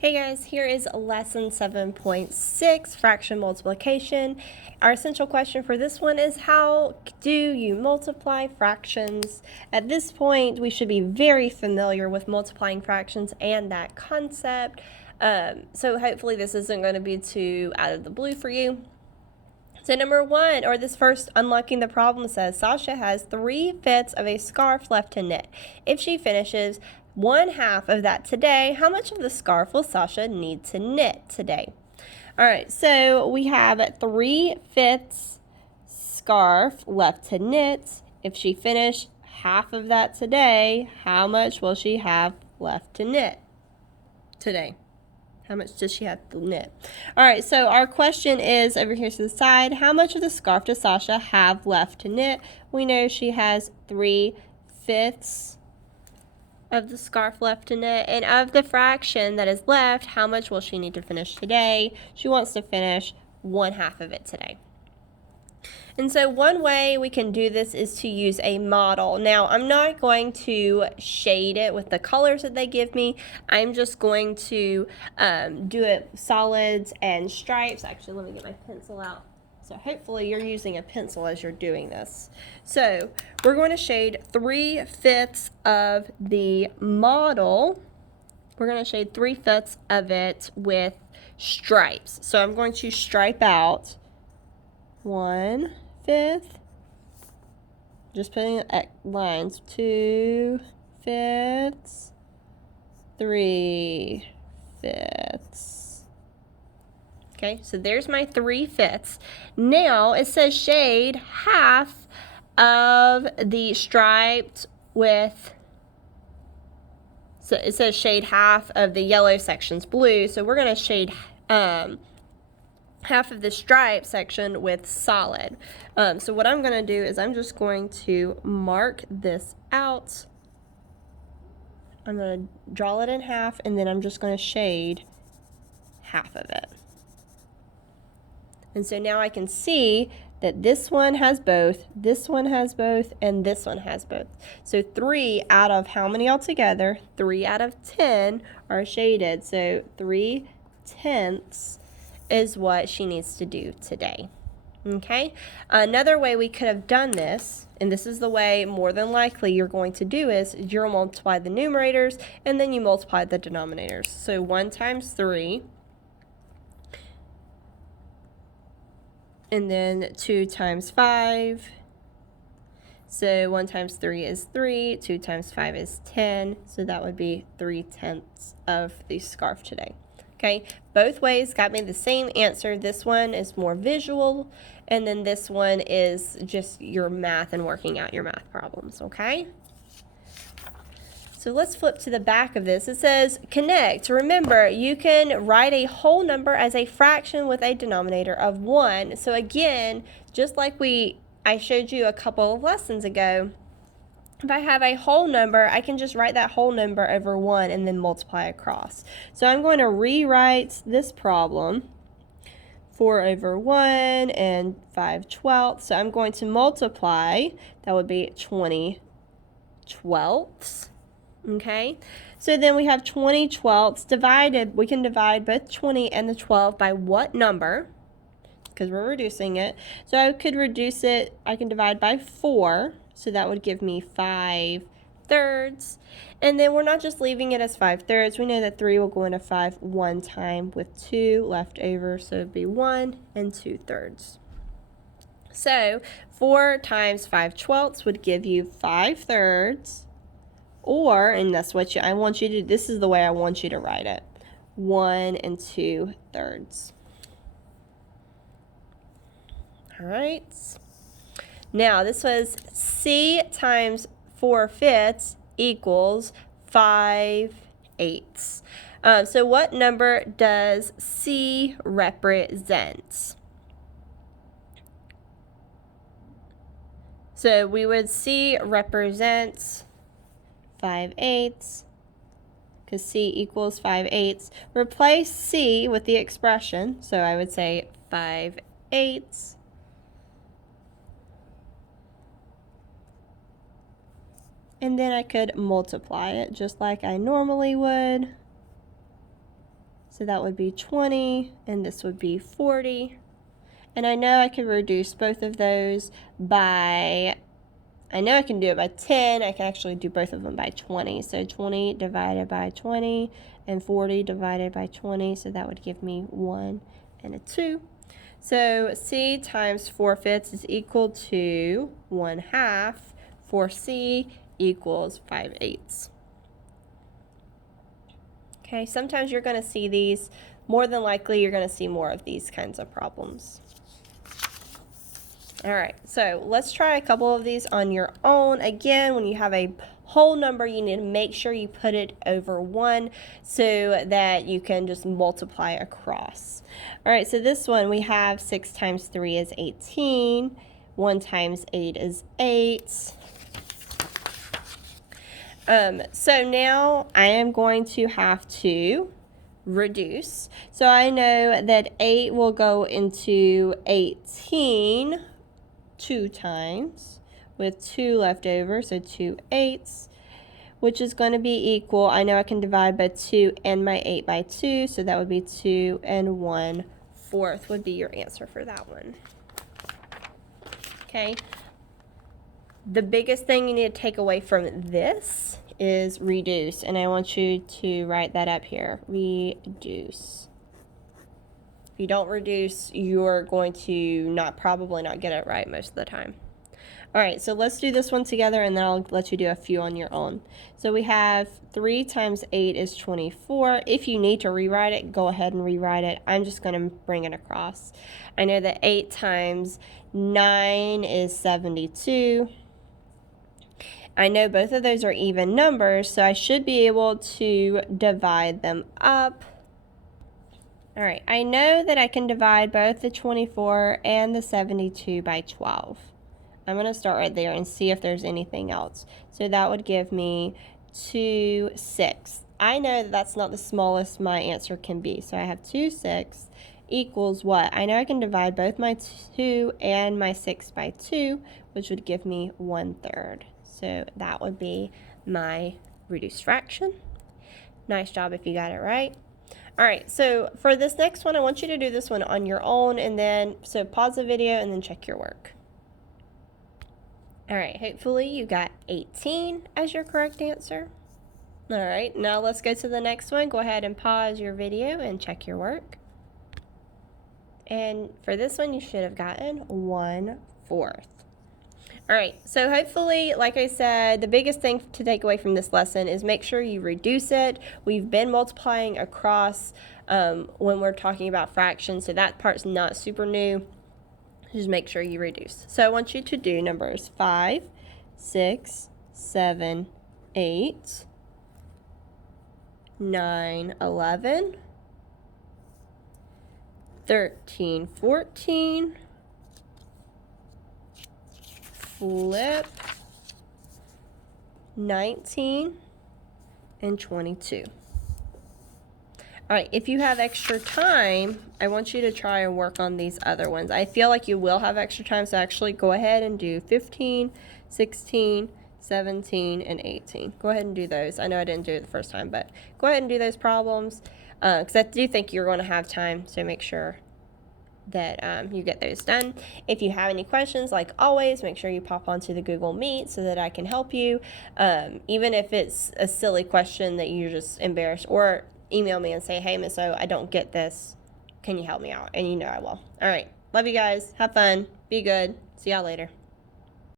Hey guys, here is lesson 7.6, fraction multiplication. Our essential question for this one is, how do you multiply fractions? At this point, we should be very familiar with multiplying fractions and that concept. So hopefully this isn't going to be too out of the blue for you. So number one, or this first unlocking the problem says, Sasha has 3/5 of a scarf left to knit. If she finishes 1/2 of that today, how much of the scarf will Sasha need to knit today? All right, so we have 3/5 scarf left to knit. If she finished half of that today, how much will she have left to knit today? How much does she have to knit? All right, so our question is over here to the side. How much of the scarf does Sasha have left to knit? We know she has 3/5 of the scarf left to knit. And of the fraction that is left, how much will she need to finish today? She wants to finish 1/2 of it today. And so one way we can do this is to use a model. Now, I'm not going to shade it with the colors that they give me. I'm just going to do it solids and stripes. Actually, let me get my pencil out. So hopefully you're using a pencil as you're doing this. So we're going to shade 3/5 of the model. We're going to shade 3/5 of it with stripes. So I'm going to stripe out 1/5, just putting lines, 2/5, 3/5. Okay, so there's my 3/5. Now it says shade half of the striped with, so it says shade half of the yellow sections blue, so we're going to shade half of the stripe section with solid. So what I'm going to do is I'm just going to mark this out. I'm going to draw it in half, and then I'm just going to shade half of it. And so now I can see that this one has both, this one has both, and this one has both. So 3 out of how many altogether? 3 out of 10 are shaded. So 3/10 is what she needs to do today. Okay? Another way we could have done this, and this is the way more than likely you're going to do, is you'll multiply the numerators and then you multiply the denominators. So 1 times 3, and then 2 times 5. So 1 times 3 is 3, 2 times 5 is 10, so that would be 3/10 of the scarf today. Okay, both ways got me the same answer. This one is more visual, and then this one is just your math and working out your math problems, okay? So let's flip to the back of this. It says connect. Remember, you can write a whole number as a fraction with a denominator of 1. So again, just like I showed you a couple of lessons ago, if I have a whole number, I can just write that whole number over 1 and then multiply across. So I'm going to rewrite this problem. 4/1 and 5/12. So I'm going to multiply. That would be 20/12. Okay, so then we have 20/12 divided. We can divide both 20 and the 12 by what number? Because we're reducing it. So I could reduce it. I can divide by 4. So that would give me 5/3. And then we're not just leaving it as 5/3. We know that 3 will go into 5 one time with 2 left over. So it would be 1 2/3. So 4 times 5/12 would give you 5/3. Or, and that's what I want you to, this is the way I want you to write it, 1 2/3. All right. Now, this was C times 4/5 equals 5/8. So what number does C represent? So we would C represents 5/8, because C equals 5/8. Replace C with the expression, so I would say 5/8. And then I could multiply it just like I normally would. So that would be 20, and this would be 40. And I know I could reduce both of those by, I know I can do it by 10. I can actually do both of them by 20. So 20 divided by 20 and 40 divided by 20. So that would give me 1 and a 2. So C times 4/5 is equal to 1/2. For C equals 5/8. Okay, sometimes you're going to see these. More than likely, you're going to see more of these kinds of problems. All right, so let's try a couple of these on your own. Again, when you have a whole number, you need to make sure you put it over 1 so that you can just multiply across. All right, so this one we have 6 times 3 is 18. 1 times 8 is 8. So now I am going to have to reduce. So I know that 8 will go into 18 2 times with 2 left over, so 2 8s, which is going to be equal, I know I can divide by 2 and my 8 by 2, so that would be 2 and 1/4 would be your answer for that one. Okay. The biggest thing you need to take away from this is reduce, and I want you to write that up here. Reduce. If you don't reduce, you're going to probably not get it right most of the time. All right, so let's do this one together, and then I'll let you do a few on your own. So we have 3 times 8 is 24. If you need to rewrite it, go ahead and rewrite it. I'm just going to bring it across. I know that 8 times 9 is 72. I know both of those are even numbers, so I should be able to divide them up. All right, I know that I can divide both the 24 and the 72 by 12. I'm going to start right there and see if there's anything else. So that would give me 2 6. I know that that's not the smallest my answer can be. So I have 2 6 equals what? I know I can divide both my 2 and my 6 by 2, which would give me 1/3. So that would be my reduced fraction. Nice job if you got it right. All right, so for this next one, I want you to do this one on your own, and then, so pause the video and then check your work. All right, hopefully you got 18 as your correct answer. All right, now let's go to the next one. Go ahead and pause your video and check your work. And for this one, you should have gotten 1/4. All right, so hopefully, like I said, the biggest thing to take away from this lesson is make sure you reduce it. We've been multiplying across when we're talking about fractions, so that part's not super new. Just make sure you reduce. So I want you to do numbers 5, 6, 7, 8, 9, 11, 13, 14, flip, 19, and 22. All right, if you have extra time, I want you to try and work on these other ones. I feel like you will have extra time, so actually go ahead and do 15, 16, 17, and 18. Go ahead and do those. I know I didn't do it the first time, but go ahead and do those problems because I do think you're going to have time, so make sure that you get those done. If you have any questions, like always, make sure you pop onto the Google Meet so that I can help you. Even if it's a silly question that you're just embarrassed, or email me and say, hey, Miss O, I don't get this. Can you help me out? And you know I will. All right. Love you guys. Have fun. Be good. See y'all later.